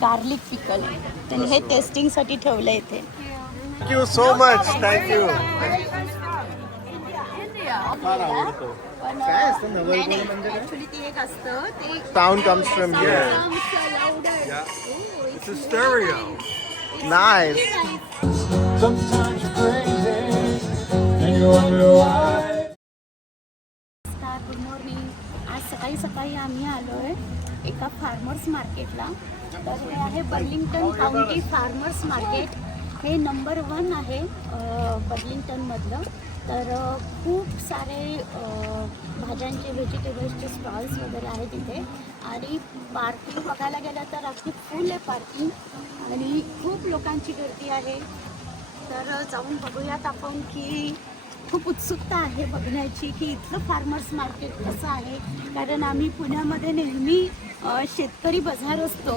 Garlic pickle तर हे टेस्टिंग साठी ठेवलं इथे. Thank you so much. Thank you. Actually ती एक असतं ते Sound comes from here. It's a stereo. Nice. Sometimes you're crazy and you wonder why. Good morning. आज सकाळी सकाळी आम्ही आलोय एका फार्मर्स मार्केटला. तर हे आहे बर्लिंग्टन काउंटी फार्मर्स मार्केट. हे नंबर 1 आहे बर्लिंग्टनमधलं. तर खूप सारे भाज्यांचे व्हेजिटेबल्सचे स्टॉल्स वगैरे आहेत तिथे. आणि पार्किंग बघायला गेलं तर अगदी फुल आहे पार्किंग आणि खूप लोकांची गर्दी आहे. तर जाऊन बघूयात आपण की खूप उत्सुकता आहे बघण्याची की इथलं फार्मर्स मार्केट कसं आहे. कारण आम्ही पुण्यामध्ये नेहमी शेतकरी बाजार असतो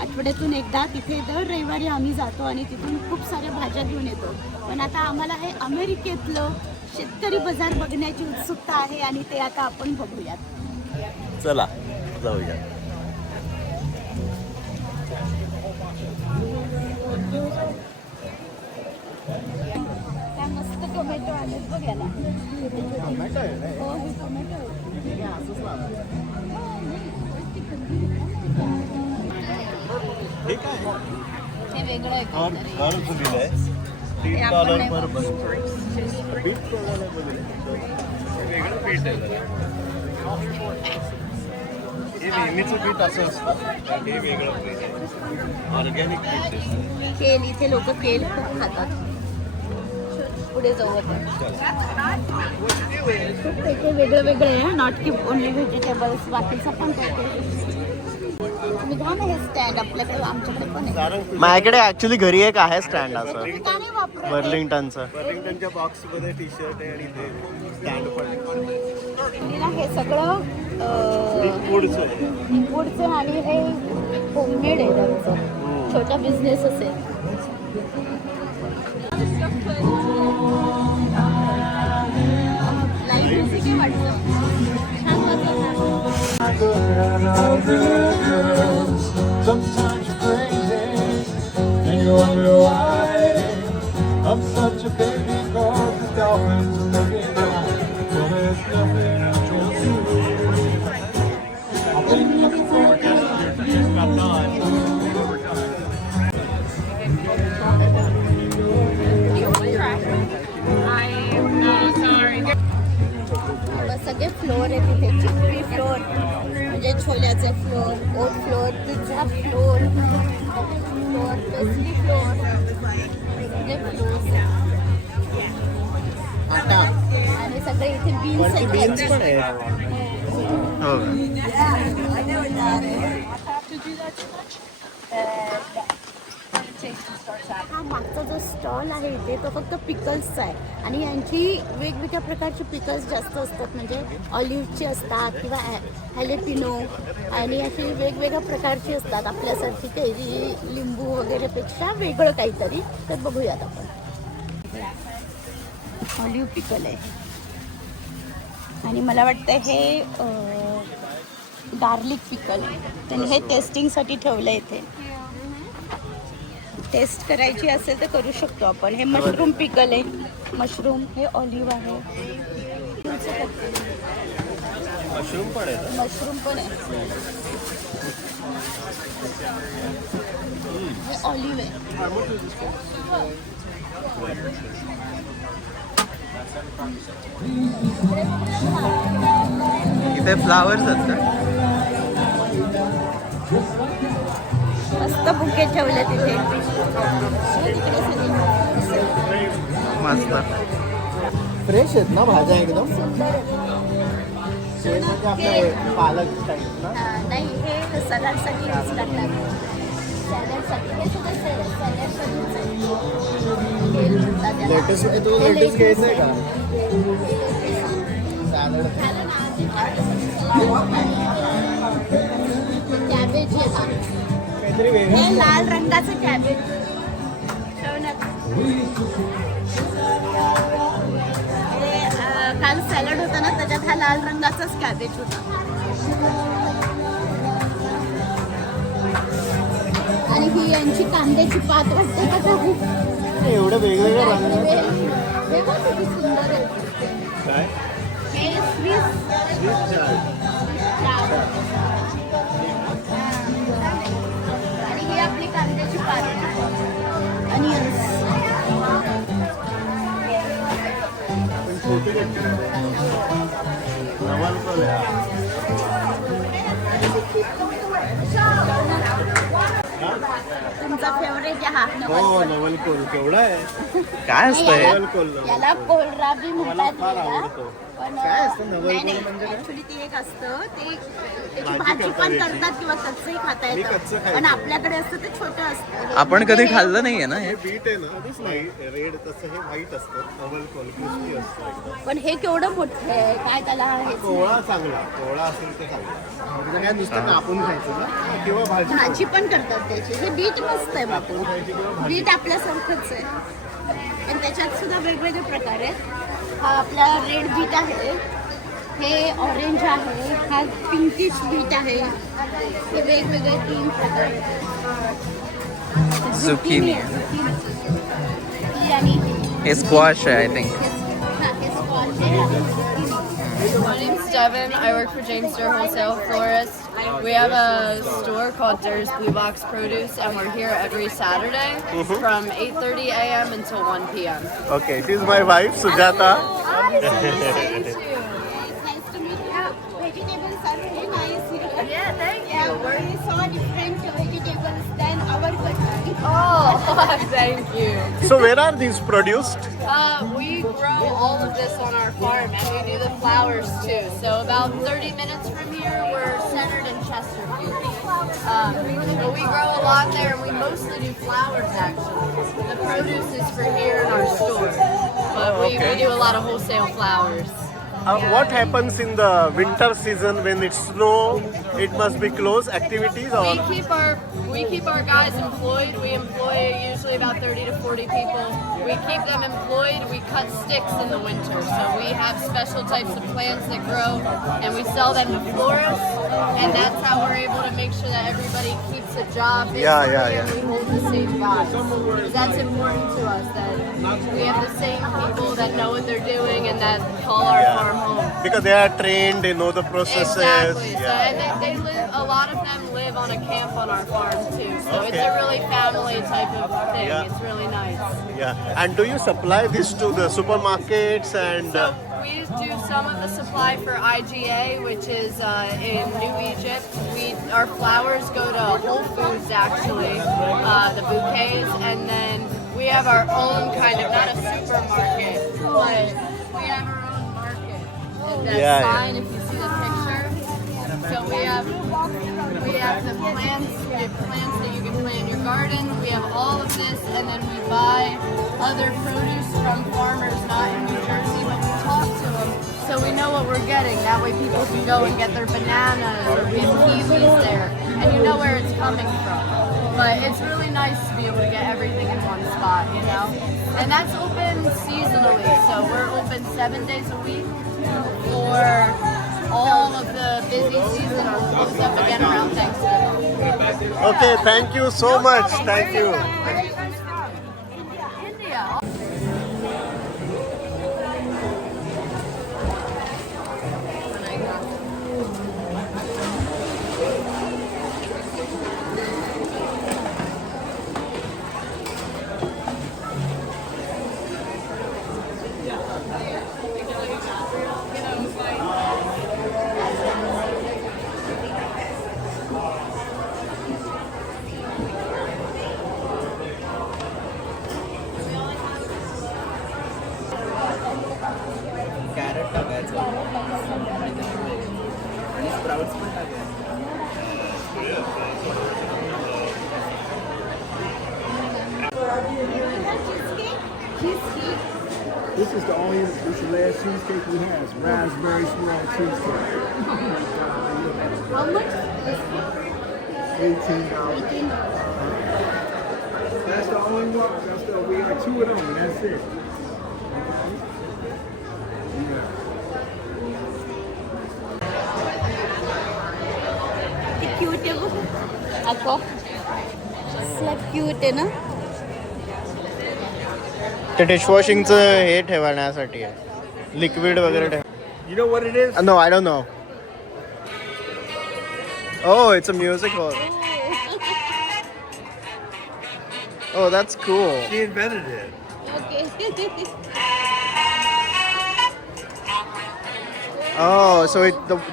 आठवड्यातून एकदा, तिथे दर रविवारी आम्ही जातो आणि तिथून खूप साऱ्या भाज्या घेऊन येतो. पण आता आम्हाला हे अमेरिकेतलं शेतकरी बाजार बघण्याची उत्सुकता आहे आणि ते आता आपण बघूयात. चला जाऊया. त्या मस्त टोमॅटो आलेत बघायला. हो हे टोमॅटो हे वेगळं आहे. नेहमीचं पीठ असं असतं, हे वेगळं पीठ आहे. ऑर्गॅनिक पीठ आहे. केल इथे लोक केल खूप खातात. पुढे जाऊ आपण. खूप काही वेगळं वेगळं आहे. नॉट की ओनली व्हेजिटेबल्स, बाकीचं पण काही. तुम्ही घ्या ना हे स्टँड, आपल्याकडे आमच्याकडे पण आहे. माझ्याकडे ऍक्च्युली घरी एक आहे स्टँड असं तुम्ही का नाही वापरत? बर्लिंग्टनचं. बर्लिंग्टनच्या बॉक्समध्ये टी शर्ट आहे आणि ते स्टँड पण आहे. हे सगळं फूडचं आहे. इम्पोर्टचं आणि हे होममेड आहे त्यांचं. छोटा बिझनेस असेल. लाईव्ह म्युझिक आहे वाटतं. छान वाजतं. Sometimes you're crazy and you wonder why. I'm such a baby cause the dolphins are making mine. Well, there's nothing I can do. I've been looking for a girl you've got none. सगळे flour आहे तिथे. चिप्पी flour म्हणजे छोल्याचे flour, oat flour, pizza flour, flour pastry flour, म्हणजे flours आणि सगळे इथे बीन्स पण आहे. हो. हा मागचा जो स्टॉल आहे इथे तो फक्त पिकल्सचा आहे. आणि यांची वेगवेगळ्या प्रकारची पिकल्स जास्त असतात. म्हणजे ऑलिव्हची असतात किंवा हॅलेपिनो आणि अशी वेगवेगळ्या प्रकारची असतात. आपल्यासारखी कैरी, लिंबू वगैरेपेक्षा वेगळं काहीतरी. तर बघूयात आपण. ऑलिव्ह पिकल आहे आणि मला वाटतं हे गार्लिक पिकल तर हे टेस्टिंगसाठी ठेवलं इथे. टेस्ट करायची असेल तर करू शकतो आपण. हे मशरूम पिकल आहे. मशरूम, हे ऑलिव्ह आहे. मशरूम पण आहे. मशरूम पण आहे. हे ऑलिव्ह आहे. इथे फ्लावर्स आहेत का? मस्त बुके ठेवले तिथे. मस्त फ्रेश आहेत ना भाज्या एकदम. हे पालक टाईप ना. नाही, हे सलाडसाठी यूज करतात. सॅलडसाठी हे सुद्धा सॅलडसाठी. लेटेस्ट तो लेटेस्ट घ्यायचं आहे का? कॅबेज काहीतरी वेगळं. हे लाल रंगाचं कॅबेज. हे काल सॅलड होता ना, त्याच्यात हा लाल रंगाचाच कॅबेज होता. आणि ही यांची कांद्याची पात वाटते का काही? एवढं वेगवेगळ्या रंग हे बघ किती सुंदर आहे. काय हे स्विस स्वीट चाट. फ्लावर. आणि ही आपली कांद्याची पात अनियन्स. पण छोटे नवाल आहे. तुमचा फेवरेट हा हो नवल कोल केवढा आहे. काय असतंय नवल कोल याला कोलराबी मला म्हणतात फार याला. आवडतो. पण काय असतं नवल नाही, कोल नाही. म्हणजे काय? Actually ते एक असतं ते त्याची भाजी भाजी करता पण त्याची. करतात किंवा कच्चंही खाता मी कच्चं येतं खायचो. पण आपल्याकडे असतं ते छोटं असतं. आपण कधी खाल्लं नाहीये ना हे हे बीट आहे ना नाही रेड तसं हे व्हाईट असतं. नवल कोल क्रिस्पी असतं एकदम. पण हे केवढं मोठं आहे काय त्याला हेच कोवळा चांगला कोवळा असेल ते चांगला. काय नुसतं कापून खायचं ना किंवा भाजी भाजी पण करतात त्याची. हे बीट मस्त आहे बापू. कापून खायची किंवा भाजी. बीट आपल्यासारखंच आहे आणि त्याच्यात सुद्धा वेगवेगळे प्रकार आहेत. हा आपला रेड बीट आहे, हे ऑरेंज आहे, हा पिंकिश बीट आहे. हे वेगवेगळे 3 प्रकार आहेत. Zucchini. ही आणि हे स्क्वॉश आहे आय थिंक हा, हे squash आहे आणि zucchini. My name's Devin. I work for James Durr Wholesale Florist. We have a store called Durr's Blue Box Produce, and we're here every Saturday from 8:30 a.m. until 1 p.m. Okay she is my wife Sujata. Nice to meet you. Vegetables are very nice here. Yeah, thank Yeah, you. we saw different vegetables than our country. Oh, thank you. So where are these produced? We grow all of this on our farm, and we do the flowers too. So about 30 minutes from here, we're centered in Chesterfield. But we grow a lot there, and we mostly do flowers actually. The produce is for here in our store, but we do a lot of wholesale flowers. What happens in the winter season when it's snow? It must be closed activities or We keep our guys employed. We employ usually about 30 to 40 people. We keep them employed. We cut sticks in the winter. So we have special types of plants that grow and we sell them to florists. And that's how we're able to make sure that everybody keeps a job. Yeah. And we hold the same guys. Because that's important to us that we have the same people that know what they're doing and that call our farm home. because they are trained, they know the processes. Exactly. So, Yeah. and they live. A lot of them live on a camp on our farm too. So it's Okay. a really family type of thing. Yeah. It's really nice. Yeah. And do you supply this to the supermarkets and? So we do some of the supply for IGA, which is in New Egypt. Our flowers go to Whole Foods actually, the bouquets, and then we have our own kind of not a supermarket, but we have our own market. That Yeah, sign, if you see the picture. So we have the plants. We have plants that you can plant in your garden. We have all of this, and then we buy other produce from farmers not in New Jersey, but we talk to them so we know what we're getting. That way people can go and get their bananas or get kiwis there, and you know where it's coming from. But it's really nice to be able to get everything in one spot, you know? And that's open seasonally, so we're open 7 days a week for all of the busy season. We'll close up again around Thanksgiving. Okay, thank you so much. Thank you. India. Carrot टाकायचं आणि स्प्राउट्स पण टाकायचं. Cheesecake. This is the last cheesecake we have. It's raspberry swirl cheesecake. How much? $18. $18. That's the only one. We got 2 of them, and that's it. Yeah. Cute आहे बघ. Ako. Cute आहे ना. ते डिशवॉशिंगचं हे ठेवण्यासाठी आहे, लिक्विड वगैरे ठेव. You know what it is? No I don't know. Oh, it's a music hall. Oh, that's cool. She invented it. Okay. Oh, so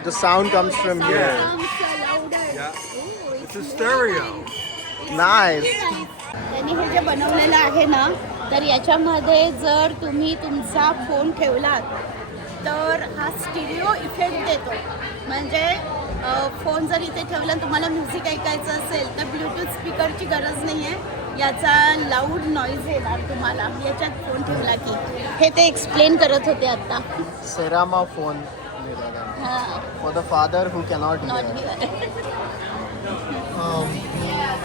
the sound comes from here. Yeah. It's a stereo. Nice. त्यांनी हे जे बनवलेलं आहे ना, तर याच्यामध्ये जर तुम्ही तुमचा फोन ठेवलात तर हा स्टिरिओ इफेक्ट देतो. म्हणजे फोन जर इथे ठेवला आणि तुम्हाला म्युझिक ऐकायचं असेल तर ब्लूटूथ स्पीकरची गरज नाही आहे. याचा लाऊड नॉईज येणार तुम्हाला याच्यात फोन ठेवला की. हे ते एक्सप्लेन करत होते आता. Serama phone. हां, For the father who cannot not hear. Here.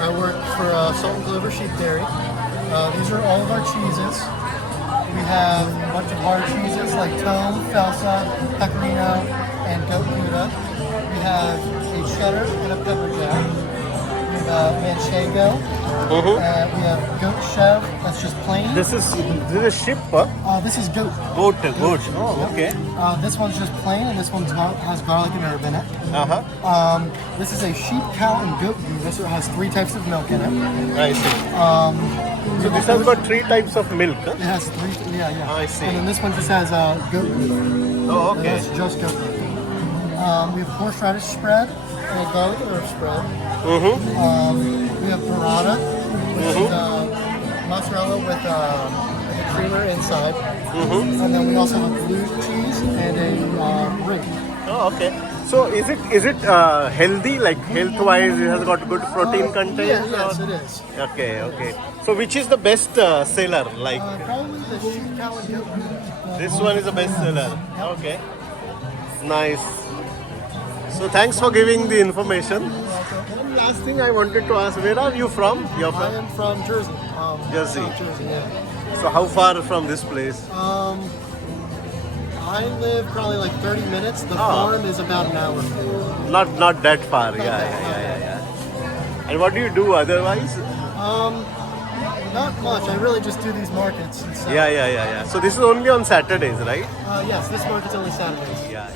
I work for Salt and Clover Sheep Dairy. These are all of our cheeses. We have a bunch of hard cheeses like Tome, Falsa, Pecorino, and Goat Gouda. We have a cheddar and a pepper jack. We have Manchego. We have goat chev. That's just plain. This is sheep, huh? This is goat. Goat. Oh, okay. This one's just plain, and this one has garlic and herb in it. Uh-huh. This is a sheep, cow, and goat Gouda, so it has 3 types of milk in it. I see. So this has got 3 types of milk, huh? It has 3, yeah. I see. And then this one just has goat Gouda. Oh, And okay. that's just goat Gouda. We have horseradish spread and a garlic and herb spread. We have burrata, which is mozzarella with like a creamer inside. And then we also have blue cheese and a ring. Oh, okay. So is it healthy? Like health-wise, it has got good protein content? Yeah, yes, or- it is. Okay. So which is the best seller? Like Probably the sheep, cow, and goat Gouda. this one is the best seller. Okay. Nice. So thanks for giving the information. One last thing I wanted to ask: where are you from? You're I from am from Jersey. Jersey. South Jersey, yeah. So how far from this place? I live probably like 30 minutes. The Oh. farm is about an hour. Not that far. Yeah. And what do you do otherwise? Not much. I really just do these markets. And stuff. Yeah. So this is only on Saturdays, right? Yes, this market's only Saturdays. Yeah.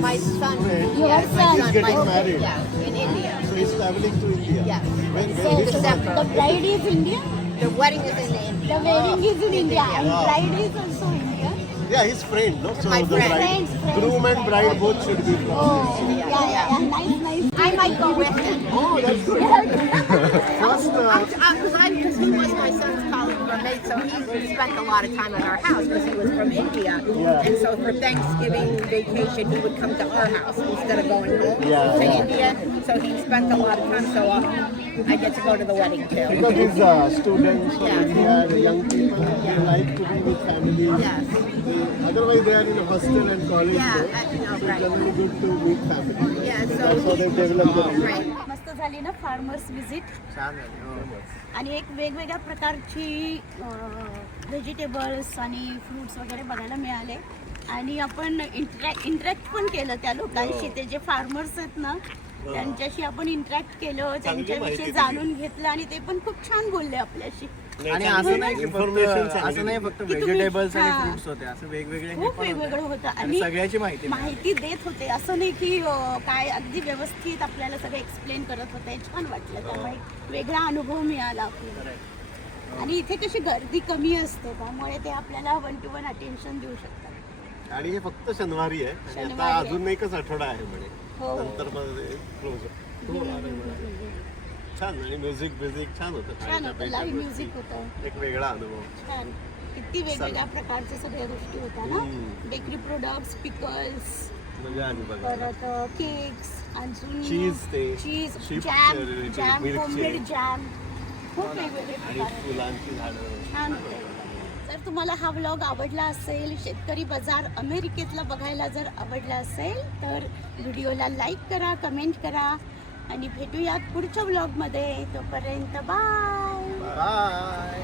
My son. Your son. Getting married. Yeah, in India. So he's traveling to India. Yeah. So the bride is Indian, The wedding is in India. the wedding is in India, and bride is also Indian. Yeah, his friend, no? So My the friend. bride, Friends. groom and bride both should be from. Oh, yeah. Nice. I might go with him. Oh, that's good. First, Because he was my son's college roommate, so he spent a lot of time at our house because he was from India. Yeah. And so for Thanksgiving vacation, he would come to our house instead of going home Yeah, to yeah. India. So he spent a lot of time, so I get to go to the wedding too. because these students from Yeah. India, the young people, they like to be with families. Yes. They otherwise they are in a hostel and college. Yeah, there. I know, So right. it's generally good to meet family. Yeah, So so that's how they've developed the right. मस्त झाली ना farmers visit. छान झाली. आणि एक वेगवेगळ्या प्रकारची व्हेजिटेबल्स आणि फ्रुट्स वगैरे बघायला मिळाले. आणि आपण इंटरॅक्ट पण केलं त्या लोकांशी. ते जे फार्मर्स आहेत ना त्यांच्याशी आपण इंटरॅक्ट केलं, त्यांच्याविषयी जाणून घेतलं आणि ते पण खूप छान बोलले आपल्याशी. आणि असं नाही की Information फक्त असं नाही फक्त की तुम्ही- व्हेजिटेबल्स आणि हां. फ्रुट्स होते, असं वेगवेगळे हे खूप पण होते. वेगवेगळं होतं आणि आणि सगळ्याची माहिती मिळाली. माहिती देत होते. असं नाही की काय अगदी व्यवस्थित आपल्याला सगळं एक्सप्लेन करत होते. छान वाटलं. त्यामुळे एक वेगळा अनुभव मिळाला आपल्याला. आणि इथे कशी गर्दी कमी असते त्यामुळे ते आपल्याला 1-to-1 अटेन्शन देऊ शकतात. आणि हे फक्त शनिवारी आहे. आणि शनिवारी आता आहे. अजून एकच आठवडा आहे म्हणे. हो. नंतर क्लोज. छान. आणि म्युझिक छान होतं. छान होतं. लाईव्ह म्युझिक होतं. एक वेगळा अनुभव. छान. किती वेगवेगळ्या प्रकारच्या सगळ्या गोष्टी होत्या ना. बेकरी प्रोडक्ट्स, पिकल्स, म्हणजे आम्ही बघा परत केक्स, अजून चीज ते चीज, sheep जॅम, चे milk होममेड चे. जॅम, खूप वेगवेगळे आणि प्रकार आहेत. फुलांची झाडं. छान होतं. जर तुम्हाला हा व्लॉग आवडला असेल, शेतकरी बाजार अमेरिकेतला बघायला जर आवडला असेल तर व्हिडिओला लाईक करा, कमेंट करा आणि भेटूयात पुढच्या व्लॉगमध्ये. तोपर्यंत बाय. बाय.